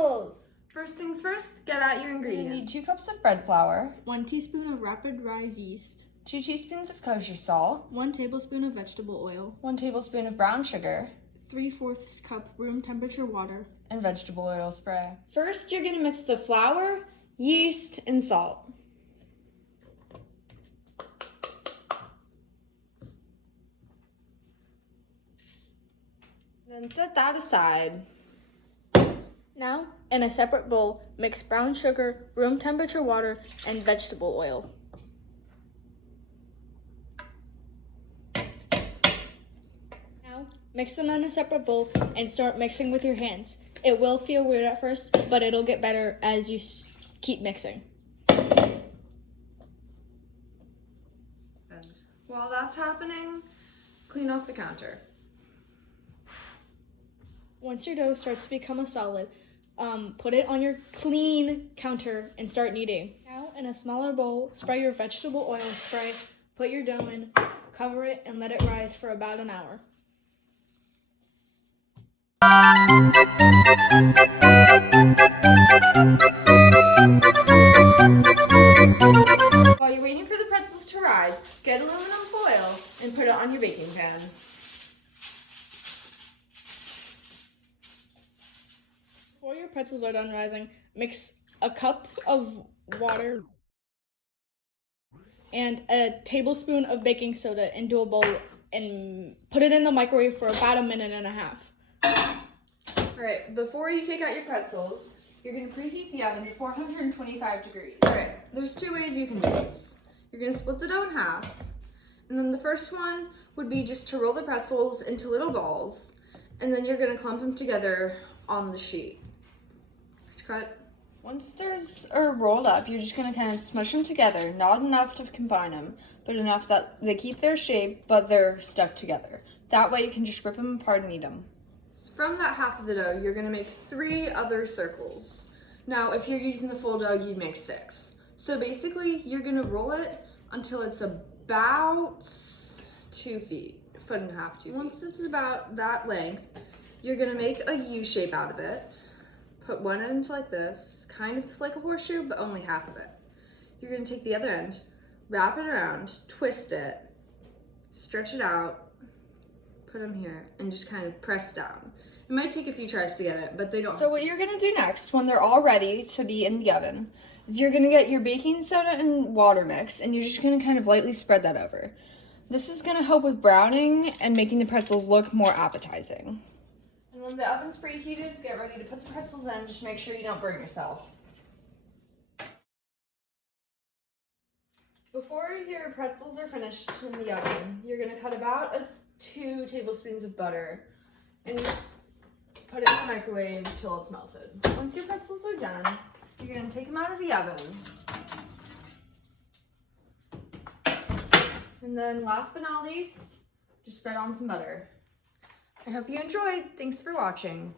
pretzels. First things first, get out your ingredients. You need 2 cups of bread flour, 1 teaspoon of rapid rise yeast, 2 teaspoons of kosher salt, 1 tablespoon of vegetable oil, 1 tablespoon of brown sugar, 3/4 cup room temperature water, and vegetable oil spray. First, you're gonna mix the flour, yeast, and salt. Then set that aside. Now, in a separate bowl, mix brown sugar, room temperature water, and vegetable oil. Now, mix them in a separate bowl and start mixing with your hands. It will feel weird at first, but it'll get better as you keep mixing. While that's happening, clean off the counter. Once your dough starts to become a solid, put it on your clean counter and start kneading. Now, in a smaller bowl, spray your vegetable oil spray, put your dough in, cover it, and let it rise for about an hour. While you're waiting for the pretzels to rise, get aluminum foil and put it on your baking pan. Before your pretzels are done rising, mix a cup of water and a tablespoon of baking soda into a bowl and put it in the microwave for about 1.5 minutes. Alright, before you take out your pretzels, you're going to preheat the oven to 425 degrees. Alright, there's 2 ways you can do this. You're going to split the dough in half, and then the first one would be just to roll the pretzels into little balls, and then you're going to clump them together on the sheet. Cut. Once those are rolled up, you're just going to kind of smush them together, not enough to combine them, but enough that they keep their shape, but they're stuck together. That way you can just rip them apart and eat them. From that half of the dough, you're going to make 3 other circles. Now, if you're using the full dough, you'd make 6. So basically, you're going to roll it until it's about 2 feet, 1.5 feet, 2 feet. Once it's about that length, you're going to make a U shape out of it. Put one end like this, kind of like a horseshoe, but only half of it. You're going to take the other end, wrap it around, twist it, stretch it out, put them here, and just kind of press down. It might take a few tries to get it, but they don't. So what you're going to do next, when they're all ready to be in the oven, is you're going to get your baking soda and water mix, and you're just going to kind of lightly spread that over. This is going to help with browning and making the pretzels look more appetizing. And when the oven's preheated, get ready to put the pretzels in. Just make sure you don't burn yourself. Before your pretzels are finished in the oven, you're going to cut about 2 tablespoons of butter and just put it in the microwave until it's melted. Once your pretzels are done, you're going to take them out of the oven. And then last but not least, just spread on some butter. I hope you enjoyed. Thanks for watching.